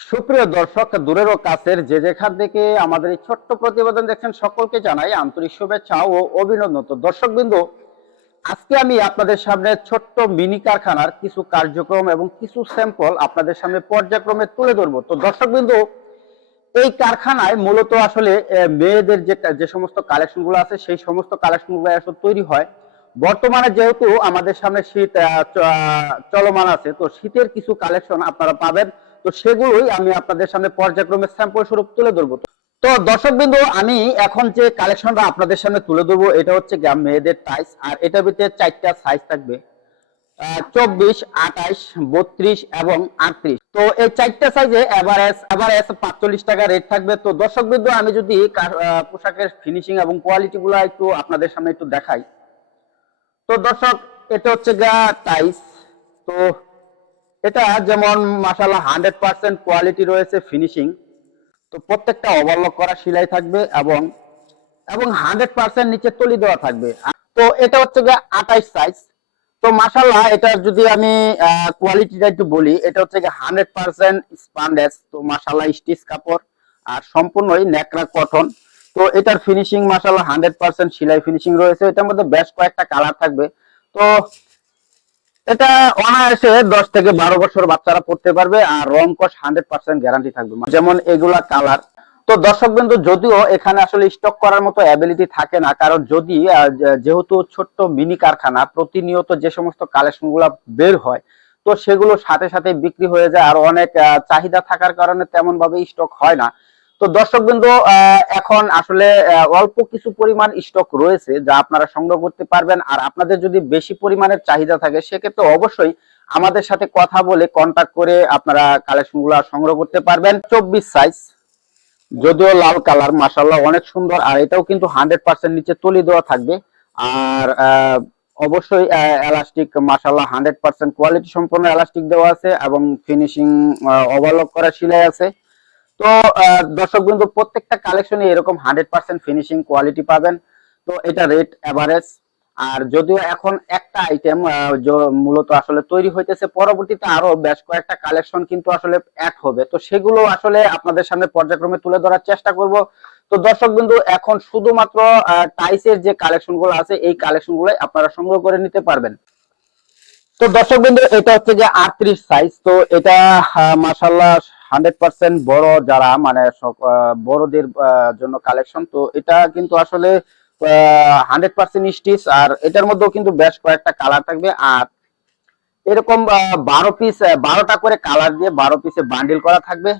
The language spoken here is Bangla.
সুপ্রিয় দর্শক, দূরের ও কাছের যে যেখান থেকে আমাদের এই ছোট্ট প্রতিবেদন দেখছেন, সকলকে জানাই আন্তরিক শুভেচ্ছা ও অভিনন্দন। তো দর্শক বিন্দু আজকে আমি আপনাদের সামনে ছোট্ট মিনি কারখানার কিছু কার্যক্রম এবং কিছু স্যাম্পল আপনাদের সামনে পর্যায়ক্রমে তুলে ধরবো। তো দর্শক বিন্দু এই কারখানায় মূলত আসলে মেয়েদের যে যে সমস্ত কালেকশনগুলো আছে, সেই সমস্ত কালেকশনগুলো আসলে তৈরি হয়। বর্তমানে যেহেতু আমাদের সামনে শীত চলমান আছে, তো শীতের কিছু কালেকশন আপনারা পাবেন। তো সেগুলোই আমি আপনাদের সামনে পর্যায়ক্রমে স্যাম্পল স্বরূপ তুলে ধরবো। তো দর্শক বিন্দু আমি এখন যে কালেকশনটা আপনাদের সামনে তুলে ধরবো, এটা হচ্ছে গিয়ে মেয়েদের টাইস আর এটার ভিতরে চারটা সাইজ থাকবে। চব্বিশ আঠাইশ বত্রিশ এবং আটত্রিশ। তো এই চারটা সাইজে এভারেজ এভারেজ পাঁচচল্লিশ টাকা রেট থাকবে। তো দর্শক বিন্দু আমি যদি পোশাকের ফিনিশিং এবং কোয়ালিটি গুলো একটু আপনাদের সামনে একটু দেখাই। তো দর্শক, এটা হচ্ছে গা টাইস তো এটা যেমন মাসাল্লাহ হান্ড্রেড পার্সেন্ট কোয়ালিটি রয়েছে ফিনিশিং, তো প্রত্যেকটা ওভারলক করা সিলাই থাকবে এবং এবং হান্ড্রেড পার্সেন্ট নিচে তলি দেওয়া থাকবে। তো এটা হচ্ছে গিয়ে আঠাইশ সাইজ তো মাসাল্লাহ এটা যদি আমি কোয়ালিটিটা একটু বলি, এটা হচ্ছে গিয়ে হান্ড্রেড পার্সেন্ট স্পান্ডেস তো মাসাল্লাহ স্টিচ কাপড়, আর সম্পূর্ণই ন্যাকড়া কটন তো এটার ফিনিশিং মাসাল্লাহ হান্ড্রেড পার্সেন্ট সিলাই ফিনিশিং রয়েছে। এটার মধ্যে বেশ কয়েকটা কালার থাকবে। তো এটা অনায়াসে দশ থেকে বারো বছর বাচ্চারা পড়তে পারবে আর রং কস হান্ড্রেড পার্সেন্ট গ্যারান্টি থাকবে। যেমন এগুলা কালার তো দর্শক বিন্দু, যদিও এখানে আসলে স্টক করার মতো অ্যাবিলিটি থাকে না, কারণ যদি যেহেতু ছোট্ট মিনি কারখানা, প্রতিনিয়ত যে সমস্ত কালেকশনগুলা বের হয়, তো সেগুলো সাথে সাথে বিক্রি হয়ে যায়। আর অনেক চাহিদা থাকার কারণে তেমন ভাবে স্টক হয় না। তো দর্শক বিন্দু এখন আসলে অল্প কিছু পরিমাণ স্টক রয়েছে যা আপনারা সংগ্রহ করতে পারবেন। আর আপনাদের যদি বেশি পরিমাণের চাহিদা থাকে, সেক্ষেত্রে অবশ্যই আমাদের সাথে কথা বলে কন্ট্যাক্ট করে আপনারা কালেকশনগুলা সংগ্রহ করতে পারবেন। চব্বিশ সাইজ যদিও লাল কালার মাসাল্লাহ অনেক সুন্দর। আর এটাও কিন্তু হান্ড্রেড পার্সেন্ট নিচে তলি দেওয়া থাকবে। আর অবশ্যই এলাস্টিক মাসাল্লাহ হান্ড্রেড পার্সেন্ট কোয়ালিটি সম্পন্ন এলাস্টিক দেওয়া আছে এবং ফিনিশিং ওভারলক করা সেলাই আছে। তো দর্শক বিন্দু, প্রত্যেকটা কালেকশনে এরকম হান্ড্রেড পার্সেন্ট ফিনিশিং কোয়ালিটি পাবেন। তো এটা রেট এভারেজ আর যদিও এখন একটা আইটেম মূলত আসলে তৈরি হইতেছে, পরবর্তীতে আরও বেশ কয়েকটা কালেকশন কিন্তু আসলে অ্যাড হবে। তো সেগুলো আসলে আপনাদের সামনে পর্যায়ক্রমে তুলে ধরার চেষ্টা করব। তো দর্শক বিন্দু, এখন শুধুমাত্র টাইসের যে কালেকশনগুলো আছে, এই কালেকশনগুলো আপনারা সংগ্রহ করে নিতে পারবেন। তো দর্শক বিন্দু, এটা হচ্ছে যে আটত্রিশ সাইজ তো এটা মাসাল্লাহ হান্ড্রেড পার্সেন্ট বড় যারা মানে বড়দের জন্য কালেকশন তো এটা কিন্তু আসলে হান্ড্রেড পার্সেন্ট স্টিচ আর এটার মধ্যেও কিন্তু বেশ কয়েকটা কালার থাকবে। আর এরকম বারো পিস বারোটা করে কালার দিয়ে বারো পিসে বান্ডিল করা থাকবে।